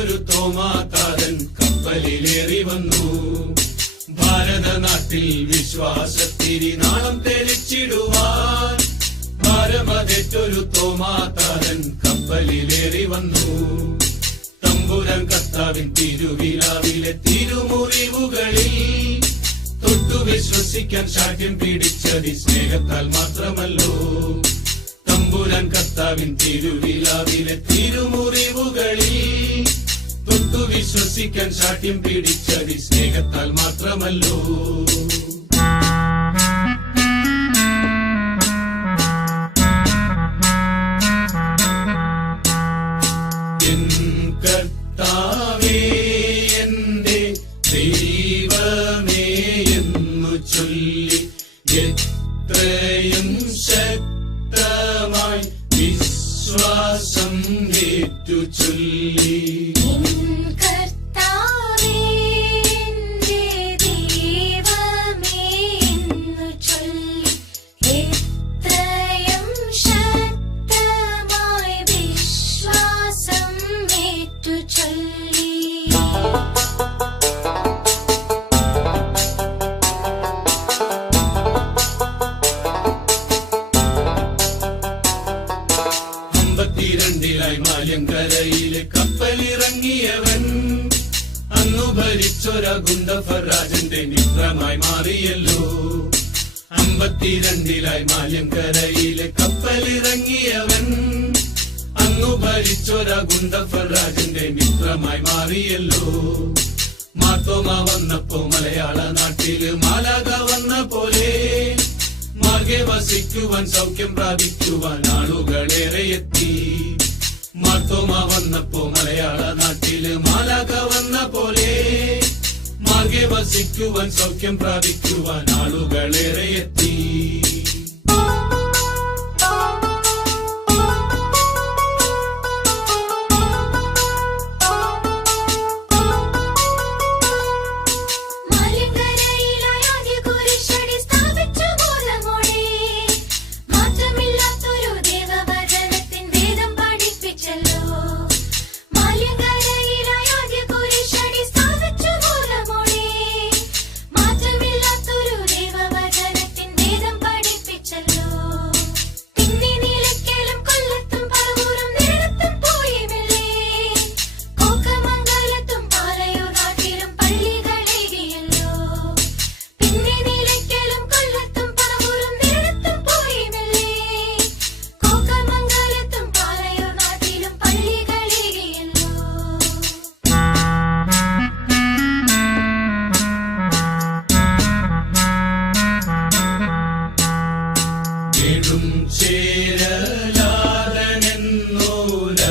തെളിഞ്ഞൊരു തോമാതാരൻ കപ്പലിലേറി വന്നു. ഭാരത നാട്ടിൽ വിശ്വാസത്തിരി നാളം തെളിച്ചിടുവാൻ ഭാരമതേറ്റൊരു തോമാതാരൻ കപ്പലിലേറി വന്നു. തമ്പുരാൻ കർത്താവിൻ തിരുവിലാവിലെ തിരുമുറിവുകളിൽ തൊട്ടു വിശ്വസിക്കാൻ ശാഠ്യം പിടിച്ചതി സ്നേഹത്താൽ മാത്രമല്ലോ. തമ്പുരാൻ കർത്താവിൻ തിരുവിലാവിലെ തിരുമുറിവുകളിൽ തൊട്ടു വിശ്വസിക്കാൻ ശാഠ്യം പിടിച്ചതി സ്നേഹത്താൽ മാത്രമല്ലോ. എൻ കർത്താവേ എന്റെ ദൈവമേ എന്നു ചൊല്ലി എത്രയും ശക്തമായി വിശ്വാസം ഏറ്റു ചൊല്ലി. മാല്യങ്കരയിലെ കപ്പലിറങ്ങിയവൻ അന്നു ഭരിച്ചൊര ഗുണ്ടഫറാജന്റെ മിത്രമായി മാറിയല്ലോ. 52 മാല്യങ്കരയിലെ കപ്പലിറങ്ങിയവൻ അന്നു ഭരിച്ചൊര ഗുണ്ടഫറാജന്റെ മിത്രമായി മാറിയല്ലോ. മാർത്തോമ വന്നപ്പോ മലയാള നാട്ടില് മാലാക വന്ന പോലെ മാർഗെ വസിക്കുവാൻ സൗഖ്യം പ്രാപിക്കുവാൻ ആളുകളേറെ എത്തി. മാർത്തോമ വന്നപ്പോ മലയാള നാട്ടില് മാലാക വന്ന പോലെ മാർഗെ വസിക്കുവാൻ സൗഖ്യം പ്രാപിക്കുവാൻ ആളുകളേറെ എത്തി.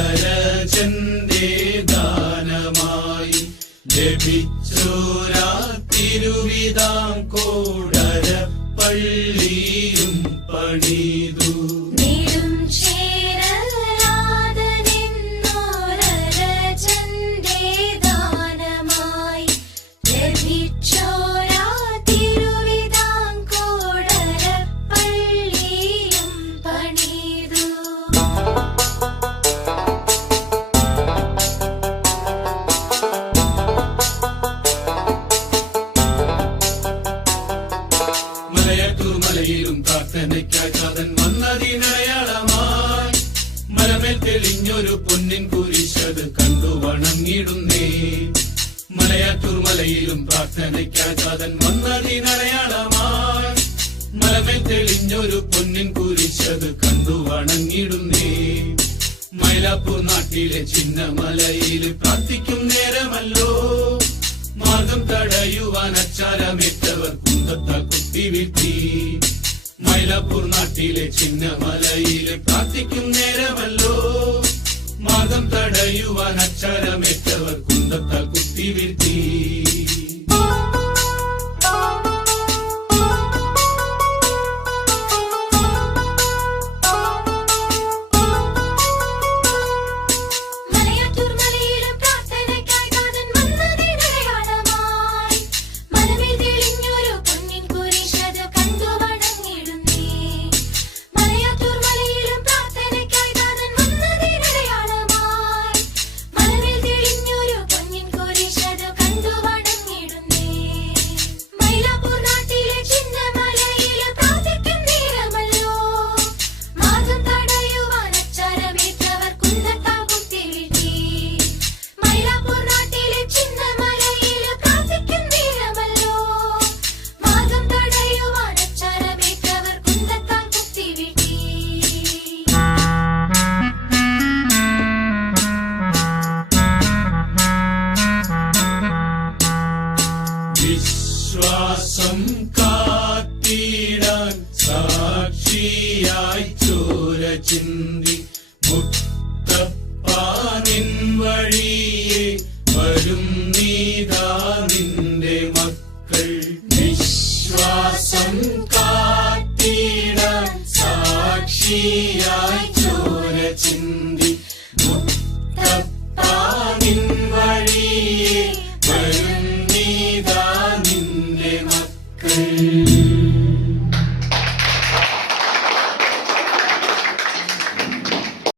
ചേരലാദനെന്നോരജന്റെ ദാനമായി ലഭിച്ചോരാ തിരുവിതാംകോടര പള്ളിയും പണിതു. മലയിലും പ്രാർത്ഥനയ്ക്കായി ചാതൻ വന്നതിനടയാളമായി മലമേൽ തെളിഞ്ഞൊരു പൊന്നിൻ കുരിശത് കണ്ടു വണങ്ങിടുന്നേ. മലയാറ്റൂർ മലയിലും പ്രാർത്ഥനയ്ക്കായി ചാതൻ വന്നതിനടയാളമായി മലമേൽ തെളിഞ്ഞൊരു പൊന്നിൻ കുരിശത് കണ്ടു വണങ്ങിടുന്നേ. മൈലാപ്പൂർ നാട്ടിലെ ചിന്നമലയില് പ്രാർത്ഥിക്കും നേരമല്ലോ മാർഗം തടയുവാൻ അച്ചാരമേറ്റവർ കുന്തത്താൽ കുത്തി വീഴ്ത്തി. മൈലാപ്പൂർ നാട്ടിലെ ചിന്നമലയില് പ്രാർത്ഥിക്കും നേരമല്ലോ മാർഗം തടയുവാൻ അച്ചാരമേറ്റവർ കുന്തത്താൽ കുത്തി വീഴ്ത്തി. ും കാത്തിടാൻ സാക്ഷിയായി ചോര ചിന്ത